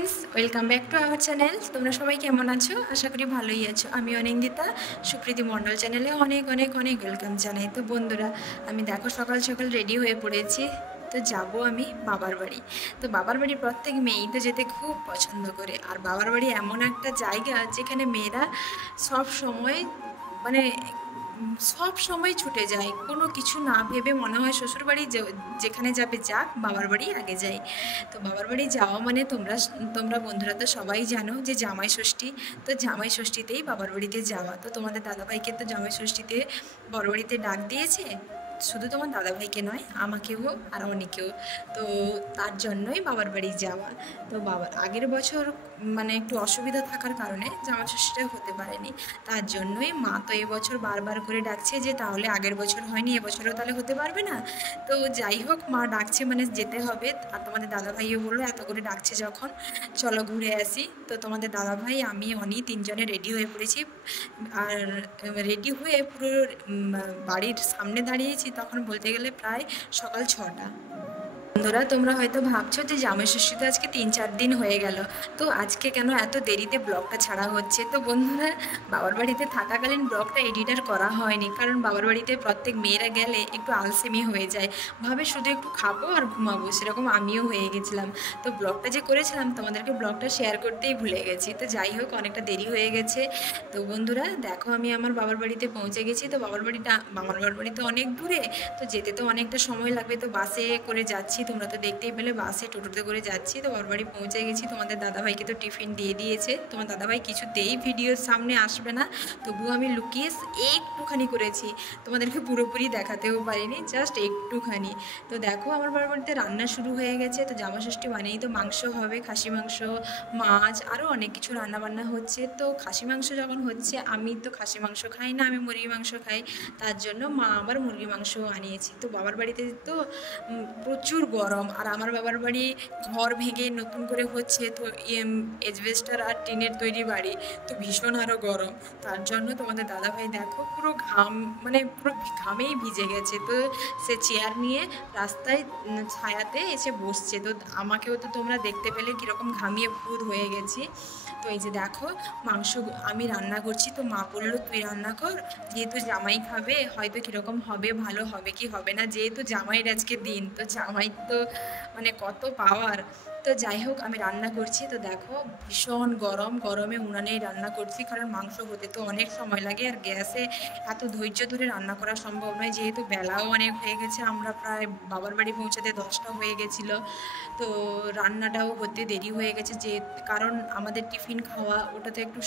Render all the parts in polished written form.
Friends, welcome back to our channel. তোমরা সবাই কেমন আছো? আশা করি ভালোই আছো। আমি অনিন্দিতা, সুপ্রীতি মণ্ডল চ্যানেলে অনেক অনেক অনেক ওয়েলকাম জানাই। তো বন্ধুরা, আমি দেখো সকাল সকাল রেডি হয়ে পড়েছি। তো যাব আমি বাবার বাড়ি। তো বাবার বাড়ি প্রত্যেক মেয়েই তো যেতে খুব পছন্দ করে। আর বাবার বাড়ি এমন একটা জায়গা যেখানে মেয়েরা সব সময় মানে সব সময় ছুটে যায়, কোনো কিছু না ভেবে মনে হয় শ্বশুরবাড়ি যেখানে যাবে যাক, বাবার বাড়ি আগে যাই। তো বাবার বাড়ি যাওয়া মানে তোমরা তোমরা বন্ধুরা তো সবাই জানো যে জামাই ষষ্ঠী। তো জামাই ষষ্ঠীতেই বাবার বাড়িতে যাওয়া। তো তোমাদের দাদাভাইকে তো জামাই ষষ্ঠীতে বড় বাড়িতে ডাক দিয়েছে, শুধু তোমার দাদাভাইকে নয়, আমাকেও আর অনেকেও। তো তার জন্যই বাবার বাড়ি যাওয়া। তো বাবার আগের বছর মানে একটু অসুবিধা থাকার কারণে জামা ষষ্ঠীটা হতে পারেনি। তার জন্যই মা তো এবছর বারবার করে ডাকছে যে তাহলে আগের বছর হয়নি, এবছরও তাহলে হতে পারবে না। তো যাই হোক, মা ডাকছে মানে যেতে হবে। আর তোমাদের দাদাভাইও বললো এত করে ডাকছে যখন, চলো ঘুরে আসি। তো তোমাদের দাদাভাই, আমি, অনি তিনজনে রেডি হয়ে পড়েছি। আর রেডি হয়ে পুরো বাড়ির সামনে দাঁড়িয়েছি তখন বলতে গেলে প্রায় সকাল 6টা। বন্ধুরা, তোমরা হয়তো ভাবছো যে জামাই ষষ্ঠীতে আজকে 3-4 দিন হয়ে গেল, তো আজকে কেন এত দেরিতে ব্লগটা ছাড়া হচ্ছে? তো বন্ধুরা, বাবার বাড়িতে থাকাকালীন ব্লগটা এডিটার করা হয়নি, কারণ বাবার বাড়িতে প্রত্যেক মেয়েরা গেলে একটু আলসেমি হয়ে যায়, ভাবে শুধু একটু খাবো আর ঘুমাবো। সেরকম আমিও হয়ে গেছিলাম। তো ব্লগটা যে করেছিলাম তোমাদেরকে ব্লগটা শেয়ার করতেই ভুলে গেছি। তো যাই হোক, অনেকটা দেরি হয়ে গেছে। তো বন্ধুরা দেখো, আমি আমার বাবার বাড়িতে পৌঁছে গেছি। তো বাবার বাবার বাড়ি তো অনেক দূরে, তো যেতে তো অনেকটা সময় লাগবে। তো বাসে করে যাচ্ছি, তোমরা তো দেখতেই পেলে বাসে টোটোতে করে যাচ্ছি। তো বাবার বাড়ি পৌঁছে গেছি। তোমাদের দাদাভাইকে তো টিফিন দিয়ে দিয়েছে। তোমার দাদাভাই কিছুতেই ভিডিওর সামনে আসবে না, তবুও আমি লুকিয়ে একটুখানি করেছি, তোমাদেরকে পুরোপুরি দেখাতেও পারিনি, জাস্ট একটুখানি। তো দেখো, আমার বাবার বাড়িতে রান্না শুরু হয়ে গেছে। তো জামা ষষ্ঠী মানেই তো মাংস হবে, খাসি মাংস, মাছ, আরও অনেক কিছু রান্নাবান্না হচ্ছে। তো খাসি মাংস যখন হচ্ছে, আমি তো খাসি মাংস খাই না, আমি মুরগি মাংস খাই। তার জন্য মা আবার মুরগি মাংস আনিয়েছি। তো বাবার বাড়িতে তো প্রচুর গরম। আর আমার বাবার বাড়ি ঘর ভেঙে নতুন করে হচ্ছে, তো এজবেস্টার আর টিনের তৈরি বাড়ি, তো ভীষণ আরও গরম। তার জন্য তোমাদের দাদাভাই দেখো পুরো ঘাম, মানে পুরো ঘামেই ভিজে গেছে। তো সে চেয়ার নিয়ে রাস্তায় ছায়াতে এসে বসছে। তো আমাকেও তো তোমরা দেখতে পেলে কীরকম ঘামিয়ে ভূত হয়ে গেছি। তো এই যে দেখো, মাংস আমি রান্না করছি। তো মা বললো তুই রান্না কর, যেহেতু জামাই খাবে, হয়তো কীরকম হবে, ভালো হবে কি হবে না, যেহেতু জামাইয়ের আজকে দিন, তো জামাই তো মানে কত পাওয়ার। তো যাই হোক, আমি রান্না করছি। তো দেখো, ভীষণ গরম, গরমে উনানেই রান্না করছি, কারণ মাংস হতে তো অনেক সময় লাগে। আর গ্যাসে এত ধৈর্য ধরে রান্না করা সম্ভব নয়, যেহেতু বেলাও অনেক হয়ে গেছে। আমরা প্রায় বাবার বাড়ি পৌঁছাতে 10টা হয়ে গেছিলো। তো রান্নাটাও হতে দেরি হয়ে গেছে, যে কারণ আমাদের টিফিন খাওয়া ওটাতে একটু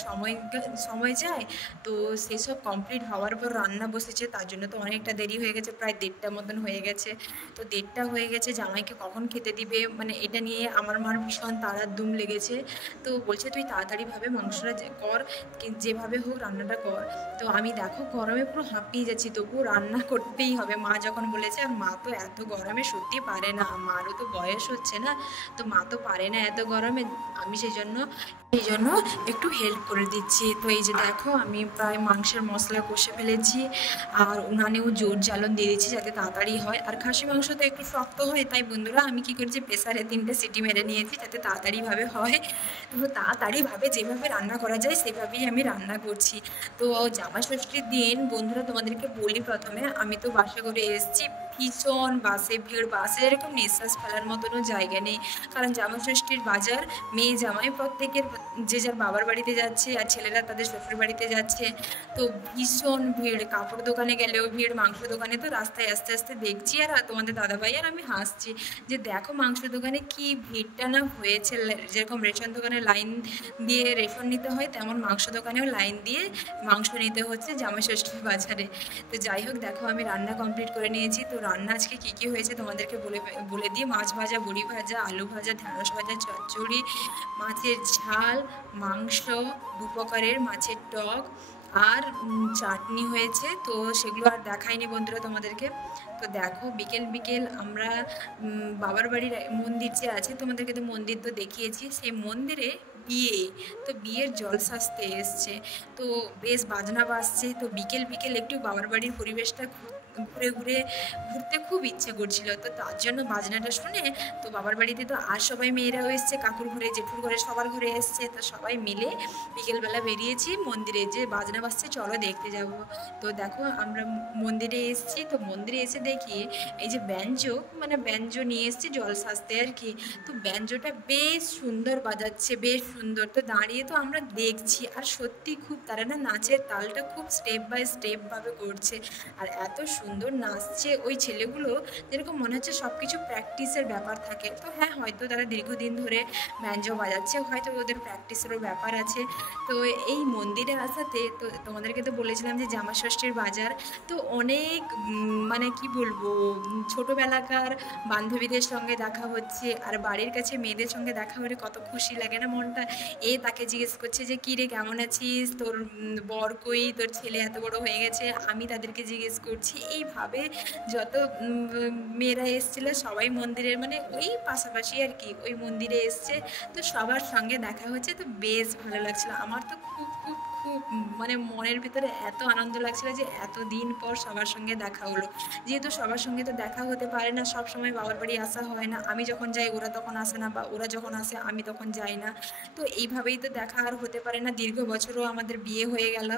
সময় যায়। তো সেসব কমপ্লিট হওয়ার পর রান্না বসেছে, তার জন্য তো অনেকটা দেরি হয়ে গেছে, প্রায় 1:30 মতন হয়ে গেছে। তো 1:30 হয়ে গেছে, জামাইকে কখন খেতে দিবে মানে এটা নিয়ে আমার মার ভীষণ তাড়াদ্দুম লেগেছে। তো বলছে তুই তাড়াতাড়িভাবে মাংসটা কর, যেভাবে হোক রান্নাটা কর। তো আমি দেখো গরমে পুরো হাঁপিয়ে যাচ্ছি, তবুও রান্না করতেই হবে মা যখন বলেছে। আর মা তো এত গরমে সত্যি পারে না, মারও তো বয়স হচ্ছে না, তো মা তো পারে না এত গরমে। আমি সেই জন্য একটু হেল্প করে দিচ্ছি। তো এই যে দেখো, আমি প্রায় মাংসের মশলা কষে ফেলেছি, আর উনানেও জোর জ্বালন দিয়ে দিচ্ছি যাতে তাড়াতাড়ি হয়। আর খাসি মাংস তো একটু শক্ত হয়, তাই বন্ধুরা আমি কী করেছি, প্রেসারে 3টে সিটি মেরে নিয়েছি যাতে তাড়াতাড়িভাবে হয়। তো তাড়াতাড়িভাবে যেভাবে রান্না করা যায় সেভাবেই আমি রান্না করছি। তো জামাই ষষ্ঠীর দিন বন্ধুরা তোমাদেরকে বলি, প্রথমে আমি তো বাসে করে এসেছি, ভীষণ বাসে ভিড়, বাসে এরকম নিঃশ্বাস ফেলার মতনও জায়গা নেই। কারণ জামা ষষ্ঠীর বাজার, মেয়ে জামাই প্রত্যেকের যে যার বাবার বাড়িতে যাচ্ছে, আর ছেলেরা তাদের শ্বশুর বাড়িতে যাচ্ছে। তো ভীষণ ভিড়, কাপড় দোকানে গেলেও ভিড়, মাংস দোকানে। তো রাস্তায় আস্তে আস্তে দেখছি, আর তোমাদের দাদাভাই আর আমি হাসছি যে দেখো মাংস দোকানে কি ভিড়টা না হয়েছে। যেরকম রেশন দোকানে লাইন দিয়ে রেশন নিতে হয়, তেমন মাংস দোকানেও লাইন দিয়ে মাংস নিতে হচ্ছে জামাই ষষ্ঠীর বাজারে। তো যাই হোক, দেখো আমি রান্না কমপ্লিট করে নিয়েছি। তো রান্না আজকে কী কী হয়েছে তোমাদেরকে বলে দিই। মাছ ভাজা, বড়ি ভাজা, আলু ভাজা, ঢ্যাঁড়স ভাজা, চচ্চড়ি, মাছের ঝাল, মাংস, 2 প্রকারের মাছের টক, আর চাটনি হয়েছে। তো সেগুলো আর দেখাইনি বন্ধুরা তোমাদেরকে। তো দেখো, বিকেল বিকেল আমরা বাবার বাড়ির মন্দির যে আছে, তোমাদেরকে তো মন্দির তো দেখিয়েছি, সেই মন্দিরে বিয়ে, তো বিয়ের জল সাজতে এসছে। তো বেশ বাজনা বাজছে। তো বিকেল বিকেল একটু বাবার বাড়ির পরিবেশটা ঘুরে ঘুরে ঘুরতে খুব ইচ্ছে করছিল। তো তার জন্য বাজনাটা শুনে তো বাবার বাড়িতে তো আর সবাই মেয়েরাও এসছে, কাকুর ঘরে, জেঠুর ঘরে, সবার ঘরে এসছে। তো সবাই মিলে বিকেলবেলা বেরিয়েছি মন্দিরে, যে বাজনা বাজছে চলো দেখতে যাব। তো দেখো আমরা মন্দিরে এসেছি। তো মন্দিরে এসে দেখি এই যে ব্যঞ্জো, মানে ব্যঞ্জো নিয়ে এসেছি জল সাজতে আর কি। তো ব্যঞ্জোটা বেশ সুন্দর বাজাচ্ছে, বেশ সুন্দর। তো দাঁড়িয়ে তো আমরা দেখছি, আর সত্যি খুব তারা না নাচের তালটা খুব স্টেপ বাই স্টেপ ভাবে করছে, আর এত সুন্দর নাচছে ওই ছেলেগুলো, যেরকম মনে হচ্ছে সব কিছু প্র্যাকটিসের ব্যাপার থাকে। তো হ্যাঁ, হয়তো তারা দীর্ঘদিন ধরে ব্যঞ্জো বাজাচ্ছে, হয়তো ওদের প্র্যাকটিসেরও ব্যাপার আছে। তো এই মন্দিরে আসাতে তো তোমাদেরকে তো বলেছিলাম যে জামাষষ্ঠীর বাজার। তো অনেক মানে কি বলবো, ছোটোবেলাকার বান্ধবীদের সঙ্গে দেখা হচ্ছে, আর বাড়ির কাছে মেয়েদের সঙ্গে দেখা হলে কত খুশি লাগে না মনটা। তাকে জিজ্ঞেস করছে যে কী রে কেমন আছিস, তোর বর কই, তোর ছেলে এত বড় হয়ে গেছে, আমি তাদেরকে জিজ্ঞেস করছি। এইভাবে যত মেয়েরা এসেছিলো সবাই মন্দিরের, মানে ওই পাশাপাশি আর কি ওই মন্দিরে এসছে। তো সবার সঙ্গে দেখা হচ্ছে, তো বেশ ভালো লাগছিলো। আমার তো খুব খুব খুব মানে মনের ভিতরে এত আনন্দ লাগছিল যে এতদিন পর সবার সঙ্গে দেখা হলো। যেহেতু সবার সঙ্গে তো দেখা হতে পারে না, সব সময় বাবার বাড়ি আসা হয় না, আমি যখন যাই ওরা তখন আসে না, বা ওরা যখন আসে আমি তখন যাই না। তো এইভাবেই তো দেখা আর হতে পারে না, দীর্ঘ বছরও আমাদের বিয়ে হয়ে গেল।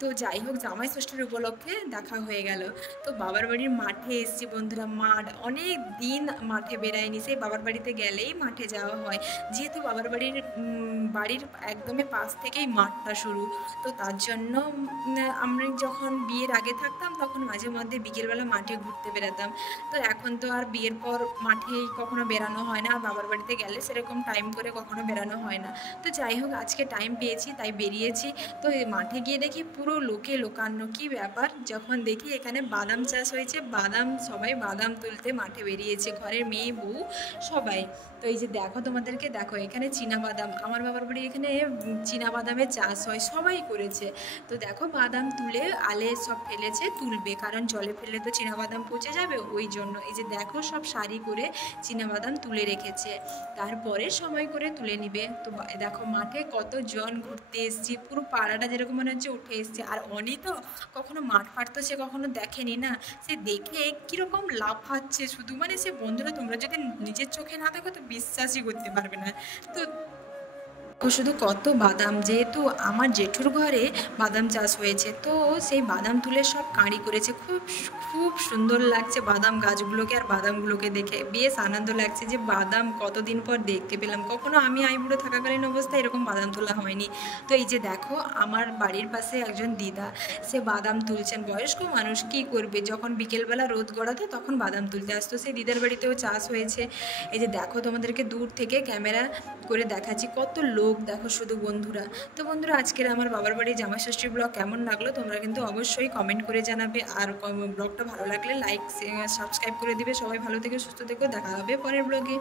তো যাই হোক, জামাই ষষ্ঠীর উপলক্ষে দেখা হয়ে গেল। তো বাবার বাড়ির মাঠে এসেছি বন্ধুরা, মাঠ অনেক দিন মাঠে বেরায়নি, সেই বাবার বাড়িতে গেলেই মাঠে যাওয়া হয়, যেহেতু বাবার বাড়ির একদমই পাশ থেকেই মাঠটা শুরু। তো তার জন্য আমরা যখন বিয়ের আগে থাকতাম তখন মাঝে মধ্যে বিকেলবেলা মাঠে ঘুরতে বেরাতাম। তো এখন তো আর বিয়ের পর মাঠে কখনো বেরানো হয় না, বাবার বাড়িতে গেলে সেরকম টাইম করে কখনো বেরানো হয় না। তো যাই হোক, আজকে টাইম পেয়েছি তাই বেরিয়েছি। তো মাঠে গিয়ে দেখি পুরো লোকে লোকান্ন, কী ব্যাপার, যখন দেখি এখানে বাদাম চাষ হয়েছে, সবাই বাদাম তুলতে মাঠে বেরিয়েছে, ঘরের মেয়ে বউ সবাই। তো এই যে দেখো, তোমাদেরকে দেখো, এখানে বাদাম, আমার বাবার বাড়ি এখানে বাদামের চাষ হয়, সবাই করেছে। তো দেখো বাদাম তুলে আলে সব ফেলেছে, তুলবে, কারণ জলে ফেললে তো বাদাম পচে যাবে, ওই জন্য এই যে দেখো সব সারি করে বাদাম তুলে রেখেছে, তারপরে সময় করে তুলে নিবে। তো দেখো মাঠে কতজন ঘুরতে এসছি, পুরো পাড়াটা যেরকম মনে হচ্ছে উঠে এসছে। আর অনি তো কখনো মাঠ ফাট তো সে কখনো দেখেনি না, সে দেখে কীরকম লাফাচ্ছে শুধু, মানে সে বন্ধুরা তোমরা যদি নিজের চোখে না দেখো তো বিশ্বাসই করতে পারবে না। তো শুধু কত বাদাম, যেহেতু আমার জেঠুর ঘরে বাদাম চাষ হয়েছে, তো সেই বাদাম তুলে সব কাঁড়ি করেছে, খুব খুব সুন্দর লাগছে বাদাম গাছগুলোকে আর বাদামগুলোকে দেখে, বেশ আনন্দ লাগছে যে বাদাম কতদিন পর দেখতে পেলাম। কখনো আমি আইবুড়ো থাকাকালীন অবস্থায় এরকম বাদাম তোলা হয়নি। তো এই যে দেখো আমার বাড়ির পাশে একজন দিদা, সে বাদাম তুলছেন, বয়স্ক মানুষ, কি করবে, যখন বিকেলবেলা রোদ গড়াতো তখন বাদাম তুলতে আসতো, সেই দিদার বাড়িতেও চাষ হয়েছে। এই যে দেখো তোমাদেরকে দূর থেকে ক্যামেরা করে দেখাচ্ছি, কত লোক দেখো শুধু বন্ধুরা। তো বন্ধুরা, আজকের আমার বাবার বাড়ির জামাষষ্ঠীর ব্লগ কেমন লাগলো তোমরা কিন্তু অবশ্যই কমেন্ট করে জানাবে, আর ব্লগটা ভালো লাগলে লাইক সাবস্ক্রাইব করে দিবে। সবাই ভালো থেকে সুস্থ থেকো, দেখা হবে পরের ব্লগে।